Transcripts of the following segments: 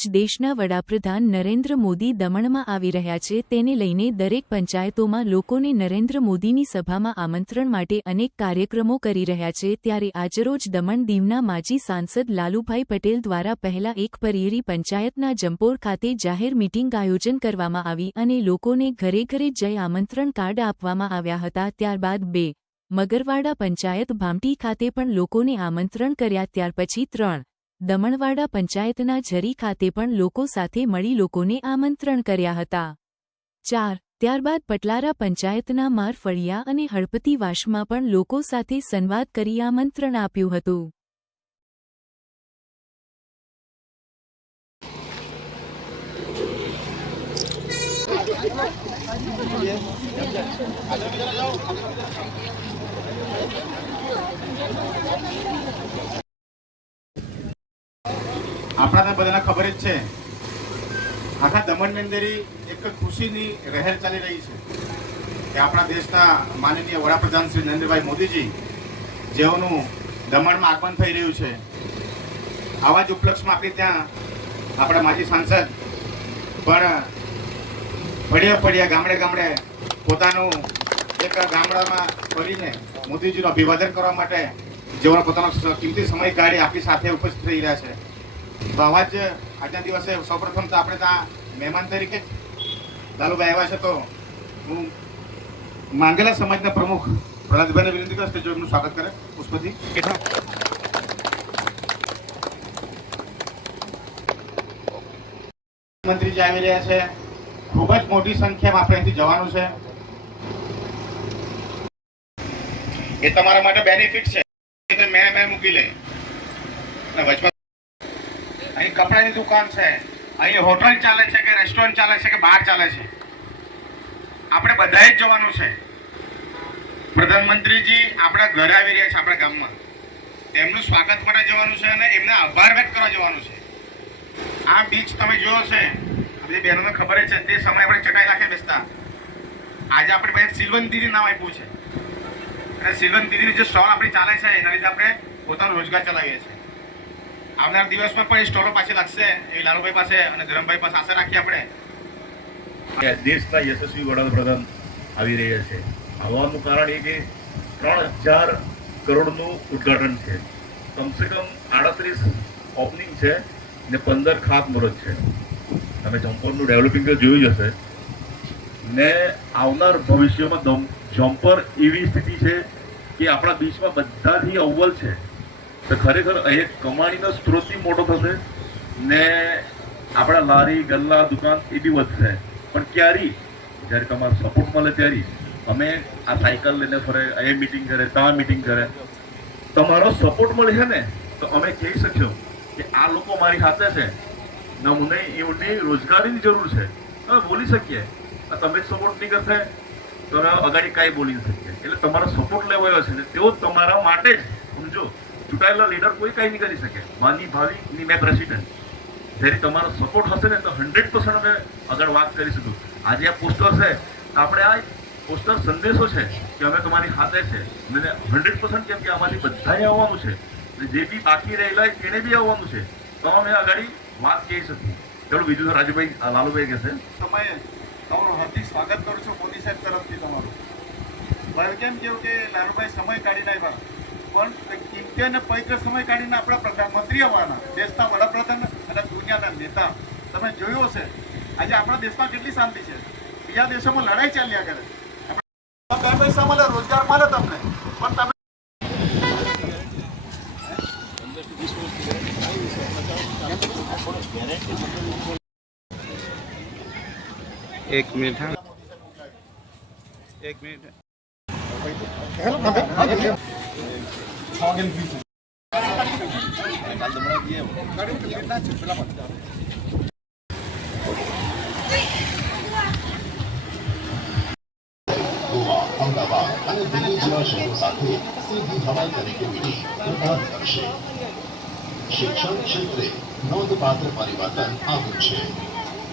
આજરોજ દેશના વડાપ્રધાન નરેન્દ્ર મોદી દમણમાં આવી રહ્યા છે, તેને લઈને દરેક પંચાયતોમાં લોકોને નરેન્દ્ર મોદીની સભામાં આમંત્રણ માટે અનેક કાર્યક્રમો કરી રહ્યા છે। ત્યારે આજરોજ દમણ દીવના માજી સાંસદ લાલુભાઈ પટેલ દ્વારા પહેલા એક પરિયરી પંચાયતના જંપોર ખાતે જાહેર મીટિંગ આયોજન કરવામાં આવી અને લોકોને ઘરે ઘરે જઈ આમંત્રણ કાર્ડ આપવામાં આવ્યા હતા। ત્યારબાદ 2 મગરવાડા પંચાયત ભામટી ખાતે પણ લોકોને આમંત્રણ કર્યા। ત્યાર પછી 3 દમણવાડા પંચાયતના ઝરી ખાતે પણ લોકો સાથે મળી લોકોને આમંત્રણ કર્યા હતા। 4 ત્યારબાદ પટલારા પંચાયતના માર ફળિયા અને હળપતિ વાસમાં પણ લોકો સાથે સંવાદ કરી આમંત્રણ આપ્યું હતું। આપણા બધાને ખબર જ છે, આખા દમણની અંદર એક ખુશીની લહેર ચાલી રહી છે કે આપણા દેશના માનનીય વડાપ્રધાન શ્રી નરેન્દ્રભાઈ મોદીજી જેઓનું દમણમાં આગમન થઈ રહ્યું છે। આવા જ ઉપલક્ષમાં આપણે ત્યાં આપણા માજી સાંસદ પણ ફળિયા ગામડે ગામડે પોતાનું એક ગામડામાં ફરીને મોદીજીનું અભિવાદન કરવા માટે જેઓ પોતાનો કિંમતી સમય કાઢી આપણી સાથે ઉપસ્થિત થઈ રહ્યા છે। તો આવા જ આજના દિવસે સૌપ્રથમ તો આપણે ત્યાં મહેમાન તરીકે લાલુભાઈ આવ્યા છે, તો હું માંગેલા સમાજના પ્રમુખ પ્રહલાદભાઈને વિનંતી કરીશ કે જો એમનું સ્વાગત કરે પુષ્પથી। મંત્રીજી આવી રહ્યા છે, ખૂબ જ મોટી સંખ્યામાં આપણે અહીંથી જવાનું છે। એ તમારા માટે બેનિફિટ છે, મેં મૂકી લે વચમાં અહીં કપડાની દુકાન છે, અહીં હોટલ ચાલે છે કે રેસ્ટોરન્ટ ચાલે છે કે બાર ચાલે છે, આપણે બધાએ જ જવાનું છે। પ્રધાનમંત્રીજી આપણા ઘરે આવી રહ્યા છે, આપણા ગામમાં તેમનું સ્વાગત માટે જવાનું છે અને એમને આભાર વ્યક્ત કરવા જવાનું છે। આ બીચ તમે જોયો છે, બધી બહેનોને ખબર છે, તે સમય આપણે ચટાઈ રાખે બેસતા, આજે આપણી પાસે સિલવન દીદી નામ આપ્યું છે અને સિલવન દીદીની જે સ્ટોલ આપણી ચાલે છે એના લીધે આપણે પોતાનો રોજગાર ચલાવીએ છીએ। આવનાર દિવસમાં પણ સ્ટોલો પાછી લાગશે એ લાલુભાઈ પાસે અને ધરમભાઈ પાસે આશા રાખીએ આપણે। દેશના યશસ્વી વડાપ્રધાન આવી રહ્યા છે। આવવાનું કારણ એ કે 3000 કરોડનું ઉદ્ઘાટન છે, કમસે કમ 38 ઓપનિંગ છે ને 15 ખાતમુહૂર્ત છે। તમે જમ્પરનું ડેવલપિંગ તો જોયું જ હશે ને આવનાર ભવિષ્યમાં જમ્પર એવી સ્થિતિ છે કે આપણા દેશમાં બધાથી અવ્વલ છે, તો ખરેખર અહીં કમાણીનો સ્ત્રોત બી મોટો થશે ને આપણા લારી ગલ્લા દુકાન એ બી વધશે। પણ ક્યારે જ્યારે તમારો સપોર્ટ મળે ત્યારે અમે આ સાયકલ લઈને ફરે, અહીં મિટિંગ કરે, ત્યાં મિટિંગ કરે, તમારો સપોર્ટ મળે છે ને તો અમે કહી શકશો કે આ લોકો મારી સાથે છે ને મને એમની રોજગારીની જરૂર છે, અમે બોલી શકીએ। તમે સપોર્ટ નહીં કરશે તો અમે અગાડી કાંઈ બોલી નહીં શકીએ। એટલે તમારો સપોર્ટ લેવાયો છે ને તેઓ તમારા માટે જ સમજો, ચૂંટાયેલા લીડર કોઈ કાંઈ નહીં કરી શકે। માની ભાવિની મેં પ્રેસિડેન્ટ, જ્યારે તમારો સપોર્ટ હશે ને તો 100% અમે આગળ વાત કરી શકું। આજે આ પોસ્ટર છે, આપણે આ પોસ્ટર સંદેશો છે કે અમે તમારી સાથે છે અને 100% કેમ કે આમાંથી બધાએ આવવાનું છે, જે બી બાકી રહેલા તેને બી આવવાનું છે, તો અમે આગળ વાત કહી શકીએ। ચાલો બીજું તો રાજુભાઈ લાલુભાઈ કહેશે। સમયે તમારું હાર્દિક સ્વાગત કરું છું મોદી સાહેબ તરફથી તમારું। મારે કેમ કેવું કે લાલુભાઈ સમય કાઢીને આવ્યા, પણ કિંમતી અને પવિત્ર સમય કાઢીને આપણા પ્રધાનમંત્રી આવવાના, દેશના વડાપ્રધાન અને દુનિયાના નેતા। તમે જોયું હશે આજે આપણા દેશમાં કેટલી શાંતિ છે, બીજા દેશોમાં લડાઈ ચાલ્યા કરે, બે પૈસા મળે, રોજગાર મળે તમને, પણ તમે एक मिनट ગોવા, અમદાવાદ અને દિલ્હી જેવા શહેરો સાથે સીધી હવાઈ કનેક્ટિવિટી પ્રદાન કરશે। શિક્ષણ ક્ષેત્રે નોંધપાત્ર પરિવર્તન આવ્યું છે।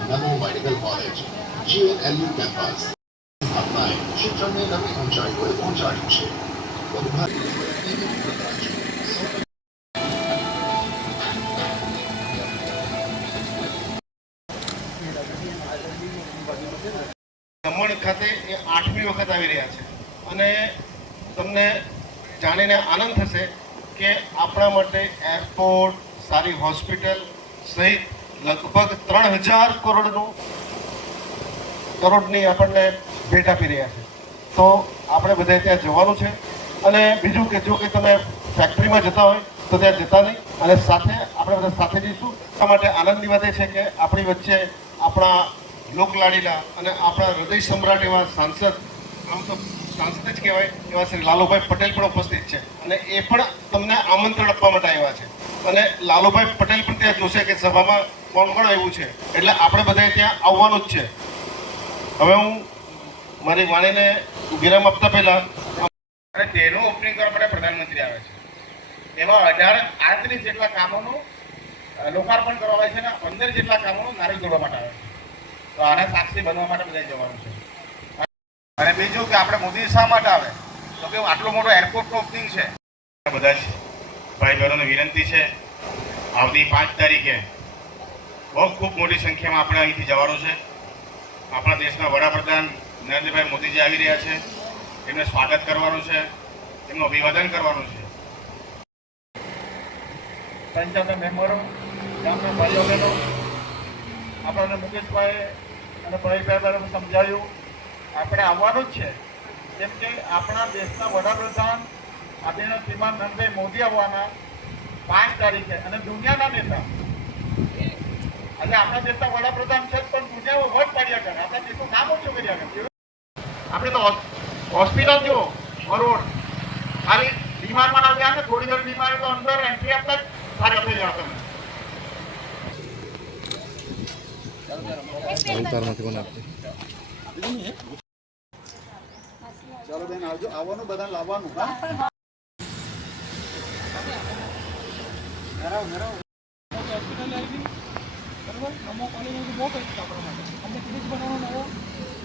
નવો મેડિકલ કોલેજ GNLU કેમ્પસ સ્થાપનાએ શિક્ષણને નવી ઊંચાઈઓએ પહોંચાડ્યું છે। દમણ ખાતે એ 8મી વખત આવી રહ્યા છે અને તમને જાણીને આનંદ થશે કે આપણા માટે એરપોર્ટ, સારી હોસ્પિટલ સહિત લગભગ 3000 કરોડની આપણને ભેટ આપી રહ્યા છે. તો આપણે બધા ત્યાં જવાનું છે. અને બીજું કે જો કે તમે ફેક્ટરીમાં જતા હોય તો ત્યાં જતા નહીં, અને સાથે આપણે બધા સાથે જઈશું. આ માટે આનંદની વાત એ છે કે આપણી વચ્ચે આપણા લોકલાડીલા અને આપણા હૃદય સમ્રાટ એવા સાંસદ, આમ તો સાંસદ જ કહેવાય એવા શ્રી લાલુભાઈ પટેલ પણ ઉપસ્થિત છે અને એ પણ તમને આમંત્રણ આપવા માટે આવ્યા છે. અને લાલુભાઈ પટેલ પણ ત્યાં જોશે કે સભામાં કોણ કોણ આવ્યું છે, એટલે આપણે બધાએ ત્યાં આવવાનું જ છે. હવે હું મારી વાણીને વિરામ આપતા પહેલા અને તેનું ઓપનિંગ કરવા માટે પ્રધાનમંત્રી આવે છે. એમાં 38 જેટલા કામોનું લોકાર્પણ કરવા આવે છે અને 15 જેટલા કામોનું નારિયેળ તોડવા માટે આવે છે. તો આના સાક્ષી બનવા માટે બધા જવાનું છે. અને બીજું કે આપણે મોદી શા માટે આવે, તો કે આટલો મોટો એરપોર્ટનો ઓપનિંગ છે. બધા જ ભાઈ બહેનોને વિનંતી છે, આવતી 5 તારીખે ખૂબ મોટી સંખ્યામાં આપણે અહીંથી જવાનું છે. આપણા દેશના વડાપ્રધાન નરેન્દ્રભાઈ મોદીજી આવી રહ્યા છે. એમને સ્વાગત કરવાનું છે, એમનું અભિવાદન કરવાનું છે. પંચાયતના મેમ્બરો, ગામના ભાઈઓ બહેનો, આપણને મુકેશભાઈ અને ભાઈ સમજાવ્યું આપણે આવવાનું જ છે. જેમ કે આપણા દેશના વડાપ્રધાન આદરણીય શ્રીમાન નરેન્દ્રભાઈ મોદી આવવાના 5 તારીખે, અને દુનિયાના નેતા. આજે આપણા દેશના વડાપ્રધાન છે પણ દુનિયામાં વટ પાડ્યા કરે, આપણા દેશનું નામ ઓછું કર્યા કરે. આપણે તો હોસ્પિટલ જો કરોડ ખાલી બીમારમાં ના ગયા ને, થોડી ઘણી બીમારી તો અંદર એન્ટ્રી આપતા જ સારા થઈ જશે. ચાલો બેન આવજો, આવવાનું બધા લાવવાનું. હોસ્પિટલ આવી બરાબર. નમો કોલેજ બહુ કંઈક આપણા માટે અમને બ્રિજ બનાવવાનો નવો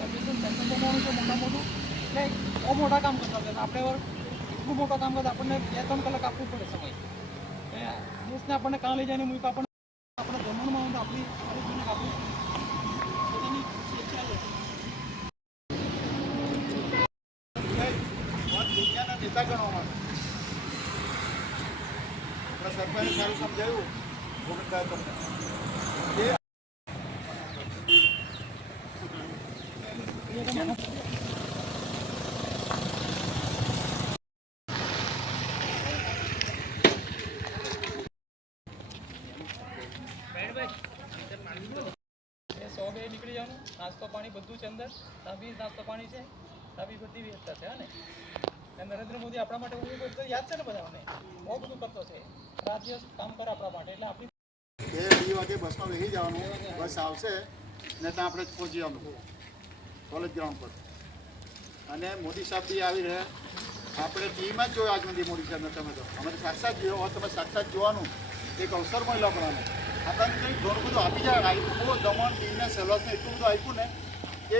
સેન્ટર બનાવવાનું છે મોટા મોટું, એટલે બહુ મોટા કામ કરતા હતા. આપણે એટલું મોટું કામ કરતા આપણને 2-3 કલાક આપવું પડે સમય. એ દેશને આપણને કાં લઈ જઈને મૂક આપણને આપણા જમણમાં આપણી આરોગ્યને આપણી પોતાની દુનિયાના નેતા ગણવામાં આપણા સરકારે સારું સમજાયું. નીકળી જવાનું, નાસ્તો પાણી બધું છે અંદર, તાબી નાસ્તો પાણી છે, તાબી બધી વ્યવસ્થા છે. ને નરેન્દ્ર મોદી આપણા માટે યાદ છે ને બધાને, બહુ બધું કરતો છે. રાત દિવસ કામ કરે આપણા માટે. એટલે આપણી 2 વાગે બસમાં બેસી જવાનું, બસ આવશે ને ત્યાં આપણે પહોંચી જવાનું કોલેજ ગ્રાઉન્ડ પર. અને મોદી સાહેબ બી આવી રહ્યા. આપણે ટીવીમાં જ જોયું આજ સુધી મોદી સાહેબને. તમે તો અમે સાક્ષાત જોયો, તમે સાક્ષાત જોવાનું એક અવસર મળ્યો આપણને. આપણને કંઈક ઘણું બધું આપી જાય. આપ્યું દમણ, દીવને, સેલવાસને એટલું બધું આપ્યું ને કે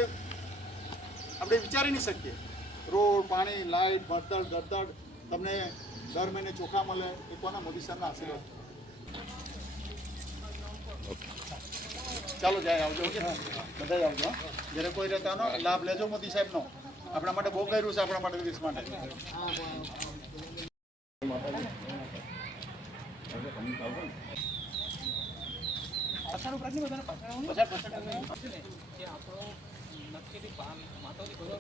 આપણે વિચારી નહીં શકીએ. રોડ, પાણી, લાઇટ, ભણતર, ગરતર તમને દર મહિને ચોખા મળે. એ કોના? મોદી સાહેબના આશીર્વાદ. ચાલો જાય, આવજો, બધા આવજો. જ્યારે કોઈ રહેતાનો લાભ લેજો મોદી સાહેબનો. આપણા માટે બહુ કર્યું છે, આપણા માટે, દેશ માટે. પાછળ ઉપરાંત નહીં બધાને પાછળ કે આપણો નક્કીથી માતાથી બધો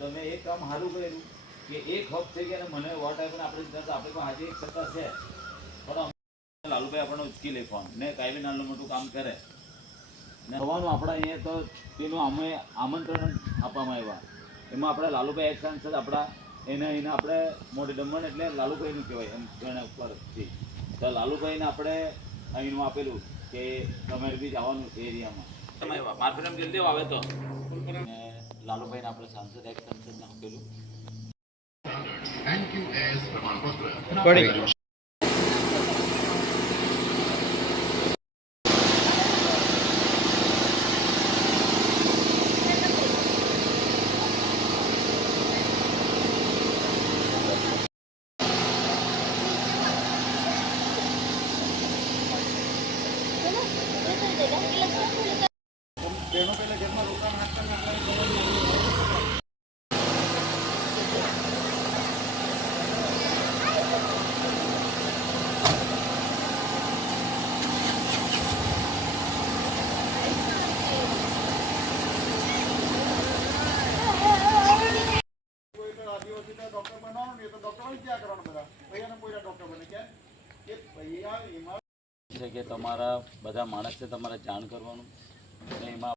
તમે એક કામ સારું કર્યું કે એક હક થઈ ગયા ને મને વોટ આપ્યો. આપણે પાસે આજે એક સત્તા છે પણ લાલુભાઈ આપણને ઉચકી લે ફોન ને કાંઈ બી નાનું મોટું કામ કરે ને થવાનું. આપણા અહીંયા તો તેનું અમે આમંત્રણ આપવામાં આવ્યા. એમાં આપણે લાલુભાઈ એક સાંસદ આપણા એને આપણે મોટી દમણ એટલે લાલુભાઈનું કહેવાય એમ ઘણા ઉપરથી. તો લાલુભાઈને આપણે અહીંનું આપેલું કે તમે બી જવાનું એરિયામાં મારું નામ જલ્દી આવે તો લાલુભાઈને આપણે સાંસદ એક સાંસદને આપેલું. थैंक यू एस प्रमाणपत्र पढ़ेगा। તમારા બધા માણસને તમારે જાણ કરવાનું અને એમાં